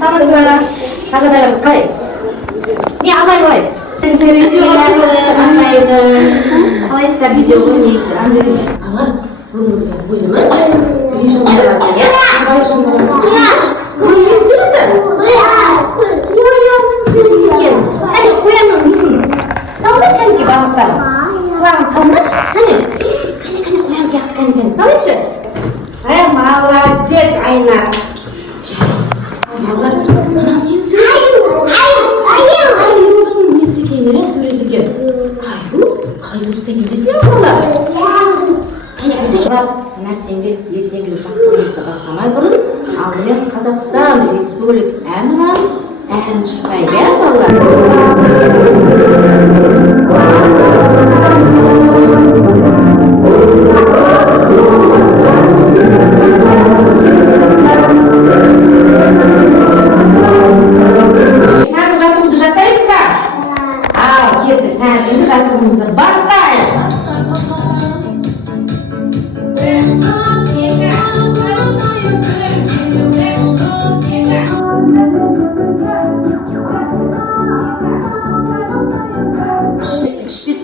Tamam. Hadi kay. Niye abay koy? Қалайсыздар видео ойнайсыздар ағалар бүгінгі біздің бөліміміз үй жамбылар деген абай жамбылар әне қоянның несін салмаш кәнеке бағыттарын құлағын салмаш кәне қоян сияқты кәне салайықшы молодец Айнар нәрсеңді ертеңгі жаттығуымызды бастамай бұрын алдымен Қазақстан Республик әнұранын ән шырқайық, иә балалар? Таңғы жаттығуды жасаймыз ба? Ал, кеттік, таңғы жаттығуымызды бастайық.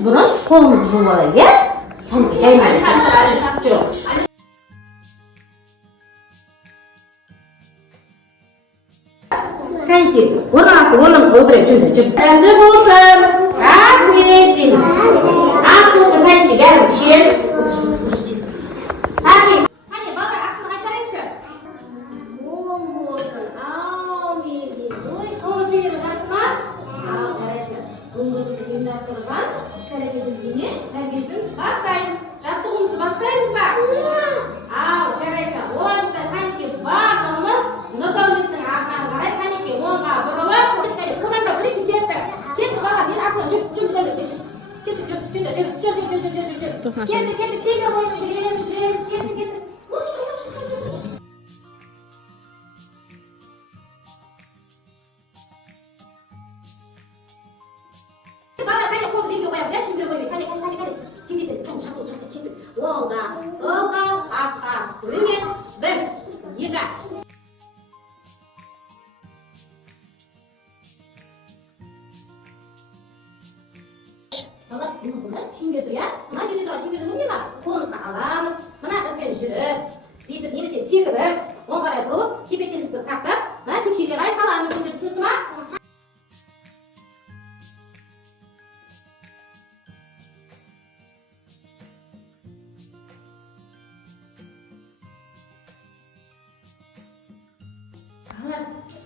Bұрын қолымызды жуалайық, иә? Жаймайды. Жоқ. Кәнеке, орнымызға отырайық, жүр. Әнді болсын. Рахмет дейміз. Ақ болсын, кәнеке, бәріміз ішеміз. Кәне, балалар, ақсыны қайтарайықшы. Ол болсын, аумин дейміз. Қолы пейілі жақсы ма? Жарайды. Бүгінгі біздің ұйымдастырылған кәрекетін дене тәрбиесін бастаймыз. Жаттығуымызды бастаймыз ба? Ал, жарайды. Оларымызда кәнеке барлығымыз нұрдаулеттің артынан қарай кәнеке оңға бұрылып. Команда бірінші кетті. Кетті бала, мен артынан жүр. Bana kayda қолды белге қоямыз, иә, шеңбер қоймай. Кәне. Кетеді, кәне, шақыл. Оңға, солға, артқа, өңге. 1, 2. Балалар, бұны шеңбер тұр, иә? Мына жерде тұрған шеңберді көрмей ма? Қолымызды аламыз, мына ізбен жүріп, бүйтіп немесе секіріп, оң қарай бұрылып, тепе-теңдікті сақтап, текшеге қарай саламыз. Шеңберді түсінікті ма?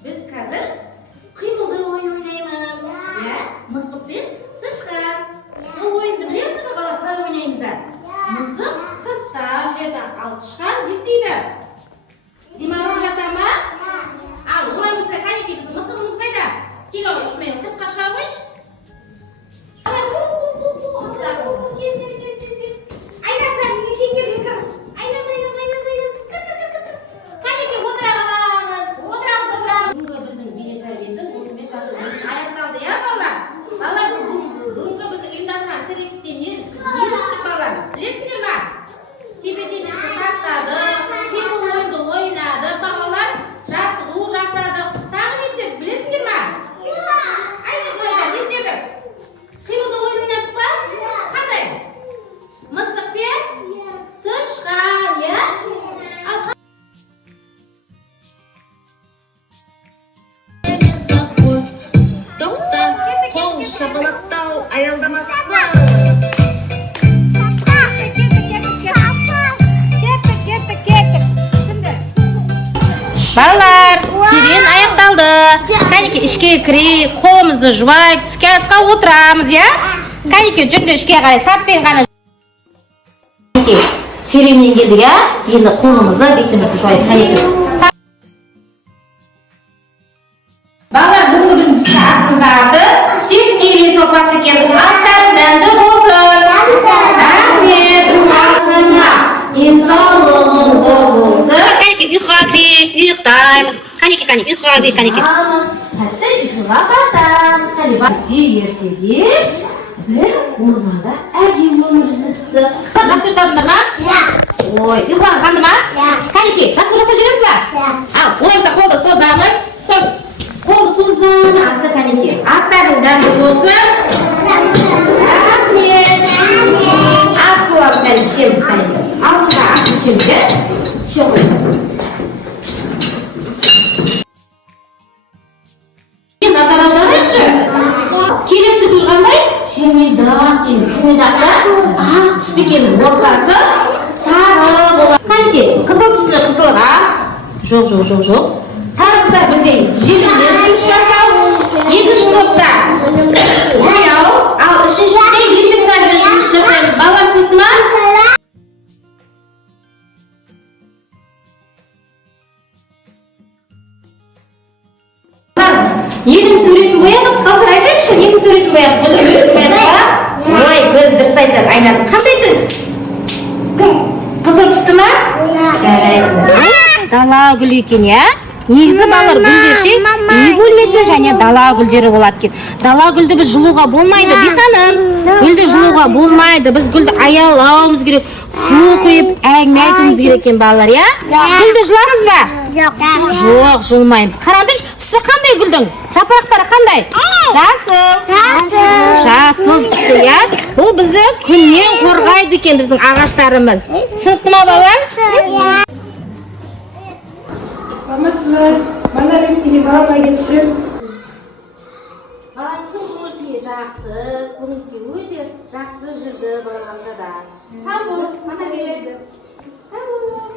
Biz қазір қимылды ойын ойнаймыз. Иә? Мысық пен тышқан. Бұл ойынды білесіз бе, балалар, қалай ойнаймыздар? Мысық сыртта жүреді, ал тышқан не істейді? Демалып жата ма? Ал олай болса, кәнеке, біздің мысығымыз қайда? Кел ауай, Исмаил, сыртқа шыға қойшы. Тез. Айнасар, неге шеңберге кір? Айнас. Кәнеке, отыра қаламыз. Бүгінгі біздің дене тәрбиесі осымен аяқталды, иә балалар? Балалар, бүгінгі біздің ұйымдастырған іс-әрекеттен не өттік балалар? Білесіңдер ме? Тепе-теңдікті сақтадық, қимыл ойынды ойнадық, балалар, жаттығу жасадық. Тағы не істедік, білесіңдер ме? Айтыңыздар, не істедік? Қимылды ойын ойнадық па? Қандай? Мысық пен тышқан, иә? Шапалақтау аялдамасы. Балалар, серуен аяқталды. Кәнеке, ішке кірейік, қолымызды жуайық, түскі асқа отырамыз, иә? Кәнеке, жүрді ішке қарай, саппен ғана. Кәнеке, серуеннен келдік, иә? Енді қолымызды, бетімізді жуайық, кәнеке. Балалар, бүгінгі біздің түскі асымыздың аты тектилин сорпасы екен. Астарың дәмді болсын. Рахмет, асыңа денсаулығың зор болсын. Кәнеке, ұйқыға кірейік, ұйықтаймыз. Кәнеке, ұйқыға кірейік, кәнеке. Тәтті ұйқыға батамыз. Ертеде бір орманда әжем өмір сүріпті. Жақсы ұйықтадыңдар ма? Иә. Ой, ұйқыларың қанды ма? Иә. Кәнеке, жаттығу жасап жүреміз ба? Иә. Ал, олай болса қолды созамыз. Соз. Мінекей, астарың дәмді болсын. Рахмет. Ас болады, бәрі ішеміз қайда. Алдыға ас ішеміз, иә? Іше қойды. Назар аударайықшы. Келесі гүл қандай? Шемидақ дейді. Шемидақта ақ түсті екен, ортасы сары болады. Қанеке, қызыл түсті қызылға. Жоқ. Сарықса бізден желімден жұмыс жасау. Екінші топта бояу, ал үшіншіде ендіктармен жұмыс жасаймыз. Бала түсінді ма? Ненің суретін боядық? Қазір айтайықшы, ненің суретін боядық? Гүл суретін боядық па? Ой, гүл дұрыс айтады. Айнады. Қандай түс? Қызыл түсті ма? Жарайсың. Дала гүлі екен, иә? Негізі балалар гүлдерше үй бөлмесі және дала гүлдері болады екен. Дала гүлді біз жылуға болмайды, бейханым. Гүлді жылуға болмайды. Біз гүлді аялауымыз керек, су құйып, әңгіме айтуымыз керек екен балалар, иә? Гүлді жыламыз ба? Жоқ, жылмаймыз. Қараңдаршы, түсі қандай гүлдің? Жапырақтары қандай? Жасыл түсті, иә? Бұл бізді күннен қорғайды екен біздің ағаштарымыз. Түсінікті ма балалар? Саламатсыздар. Бала мектебіне балама кетсем. Балаңыздың көңіл-күйі жақсы, көңіл-күйі өте жақсы жүрді балабақшада. Сау болып, ана береді. Сау болып.